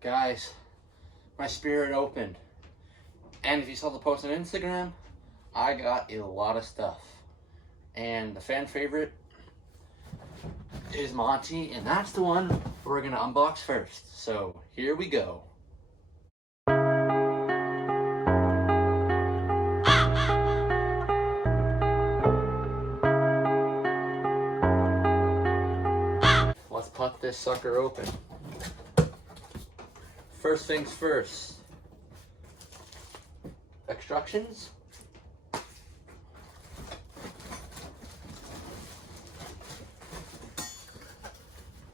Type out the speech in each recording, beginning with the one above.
Guys, my spirit opened. And if you saw the post on Instagram, I got a lot of stuff. And the fan favorite is Monty, and that's the one we're gonna unbox first. So here we go. Let's pop this sucker open. First things first. Instructions.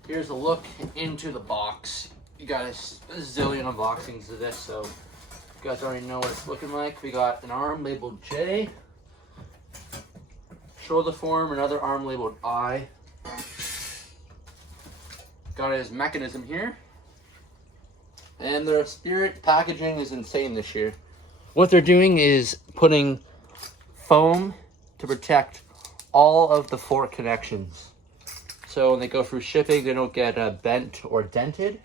Here's a look into the box. You guys, a zillion unboxings of this, so you guys already know what it's looking like. We got an arm labeled J, shoulder form, another arm labeled I. Got his mechanism here. And their spirit packaging is insane this year. What they're doing is putting foam to protect all of the fork connections. So when they go through shipping, they don't get bent or dented.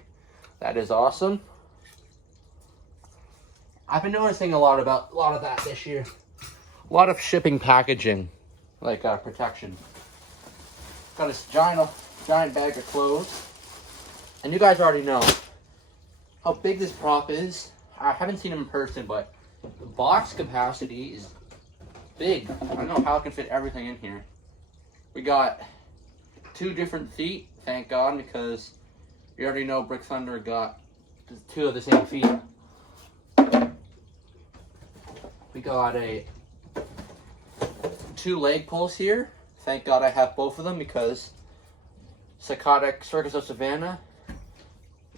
That is awesome. I've been noticing a lot of that this year. A lot of shipping packaging, like protection. Got this giant bag of clothes. And you guys already know how big this prop is. I haven't seen him in person, but the box capacity is big. I don't know how it can fit everything in here. We got 2 different feet, thank God, because you already know Brick Thunder got 2 of the same feet. We got 2 leg pulls here. Thank God I have both of them because Psychotic Circus of Savannah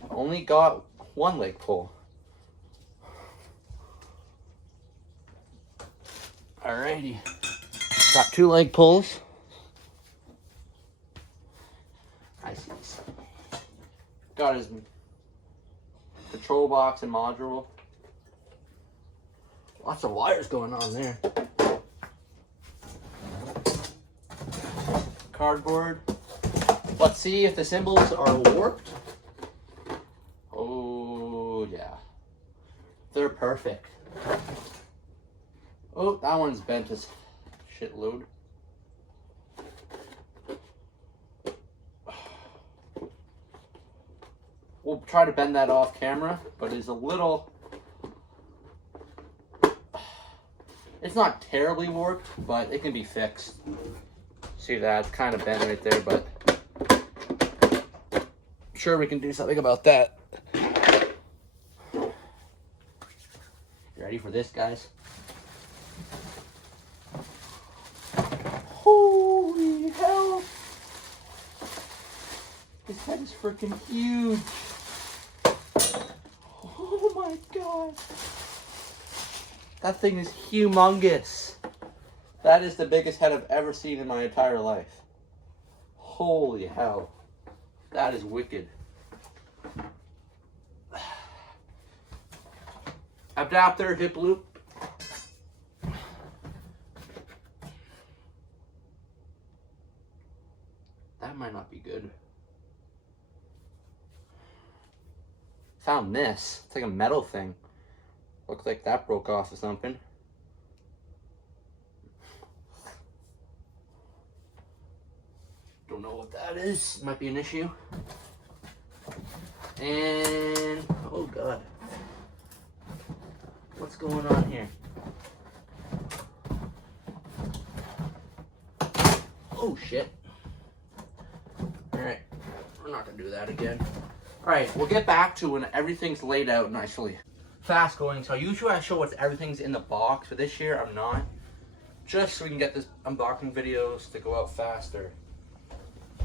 only got 1 leg pull. Alrighty, got 2 leg pulls. I see. Got his control box and module. Lots of wires going on there. Cardboard. Let's see if the symbols are warped. Oh yeah, they're perfect. Oh, that one's bent as shitload. We'll try to bend that off camera, but it's a little... It's not terribly warped, but it can be fixed. See that? It's kind of bent right there, but... I'm sure we can do something about that. You ready for this, guys? Holy hell! His head is freaking huge. Oh my god. That thing is humongous. That is the biggest head I've ever seen in my entire life. Holy hell. That is wicked. Adapter, hip loop. That might not be good. Found this. It's like a metal thing. Looks like that broke off or something. Don't know what that is. Might be an issue. And oh god. What's going on here? Oh shit. Alright. We're not gonna do that again. Alright, we'll get back to when everything's laid out nicely. Fast going, so usually I show what everything's in the box, but this year I'm not. Just so we can get this unboxing videos to go out faster.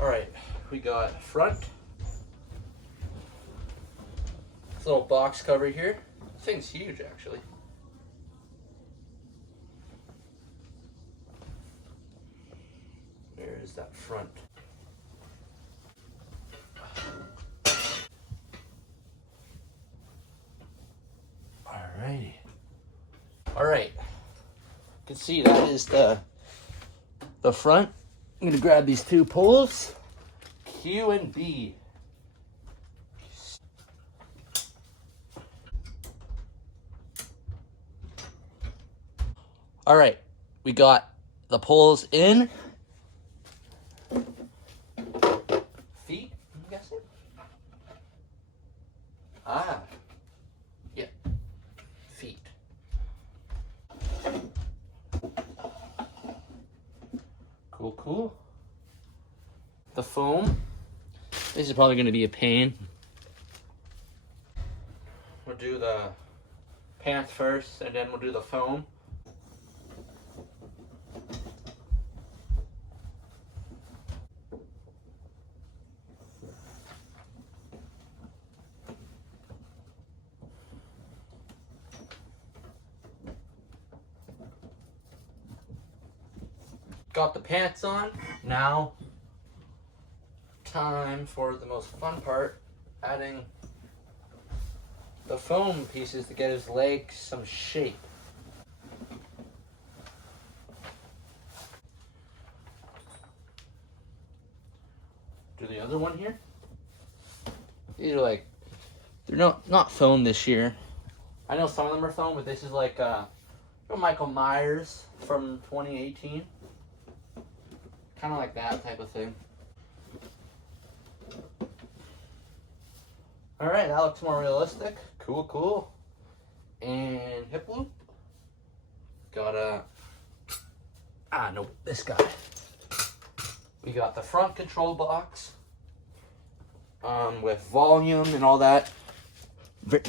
Alright, we got front. This little box cover here. This thing's huge actually. There's that front. Alrighty. Alright. You can see that is the front. I'm gonna grab these 2 poles. Q and B. All right, we got the poles in. Feet, I'm guessing. Ah, yeah, feet. Cool, cool. The foam. This is probably going to be a pain. We'll do the pants first, and then we'll do the foam. Got the pants on. Now, time for the most fun part, adding the foam pieces to get his legs some shape. Do the other one here. These are like, they're not foam this year. I know some of them are foam, but this is like Michael Myers from 2018. Kind of like that type of thing. All right, that looks more realistic. Cool, cool. And hip loop. Got no, this guy. We got the front control box with volume and all that.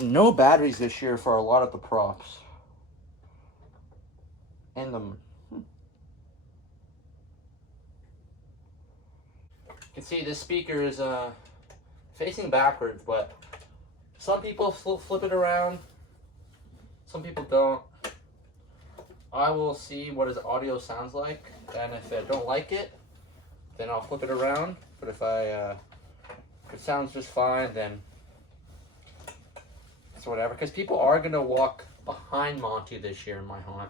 No batteries this year for a lot of the props. And the you can see this speaker is facing backwards, but some people flip it around, some people don't. I will see what his audio sounds like, and if I don't like it, then I'll flip it around. But if it sounds just fine, then it's whatever. Because people are gonna walk behind Monty this year in my haunt,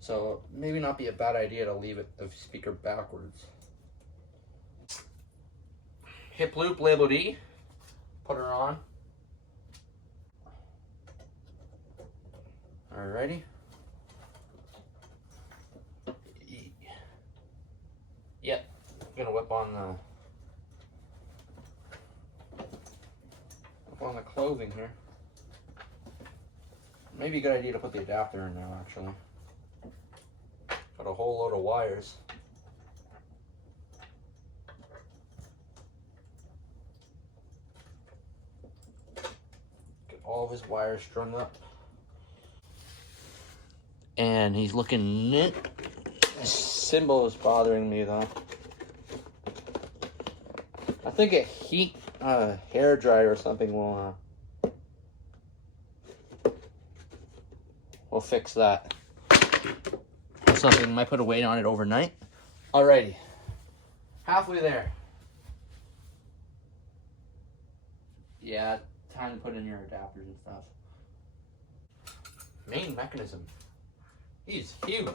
so maybe not be a bad idea to leave the speaker backwards. Hip loop labeled E. Put her on. Alrighty. E. Yep. I'm gonna whip on the clothing here. Maybe a good idea to put the adapter in now, actually. Got a whole load of wires. All of his wires strung up. And he's looking knit. This symbol is bothering me though. I think a heat hair dryer or something will fix that. Something might put a weight on it overnight. Alrighty. Halfway there. Yeah. Time to put in your adapters and stuff. Main mechanism. He's huge.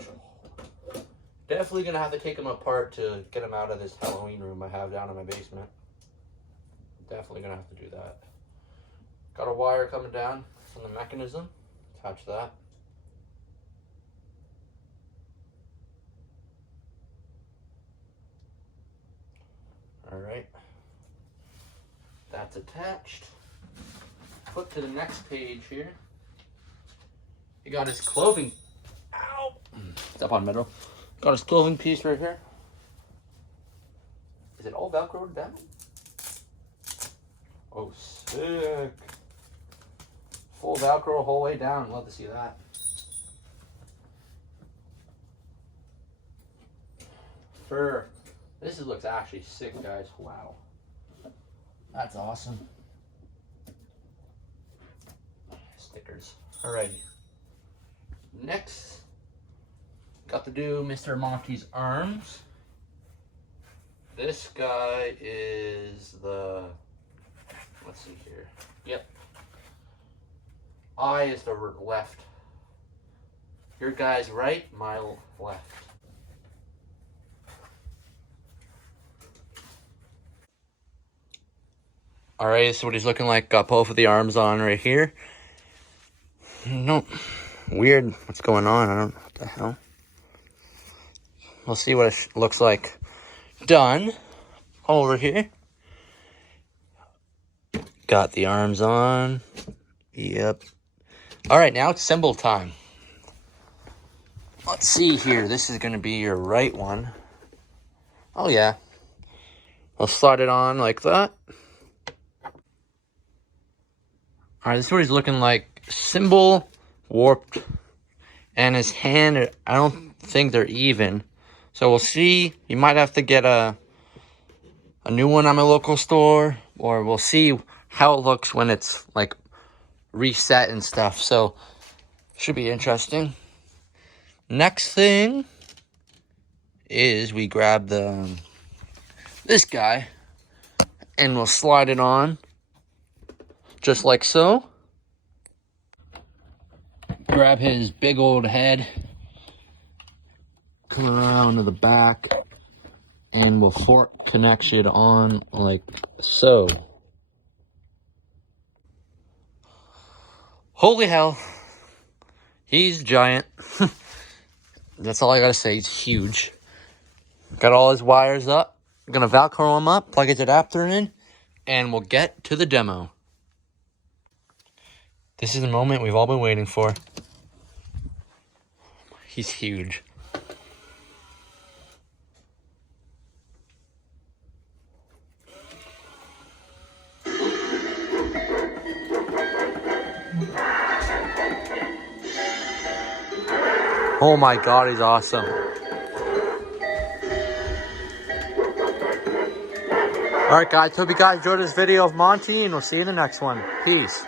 Definitely gonna have to take him apart to get him out of this Halloween room I have down in my basement. Definitely gonna have to do that. Got a wire coming down from the mechanism. Attach that. Alright. That's attached. Flip to the next page here. He got his clothing. Ow! Step on metal. Got his clothing piece right here. Is it all Velcroed down? Oh, sick. Full Velcro the whole way down. Love to see that. Fur. This looks actually sick, guys. Wow. That's awesome. Stickers. Alrighty. Next, got to do Mr. Monty's arms. This guy is the, let's see here. Yep. I is the left. Your guy's right, my left. Alright, this is what he's looking like. Got both of the arms on right here. No, weird what's going on. I don't know what the hell. We'll see what it looks like done. Over here. Got the arms on. Yep. All right, now it's symbol time. Let's see here. This is going to be your right one. Oh, yeah. I'll slide it on like that. All right, this is what he's looking like. Symbol warped. And his hand, I don't think they're even. So we'll see. You might have to get a new one at my local store. Or we'll see how it looks when it's like reset and stuff. So should be interesting. Next thing is we grab this guy and we'll slide it on just like so. Grab his big old head, come around to the back, and we'll fork connect it on like so. Holy hell, he's giant. That's all I gotta say, he's huge. Got all his wires up. I'm gonna Velcro him up, plug his adapter in, and we'll get to the demo. This is the moment we've all been waiting for. He's huge. Oh my God, he's awesome. Alright guys, hope you guys enjoyed this video of Monty, and we'll see you in the next one. Peace.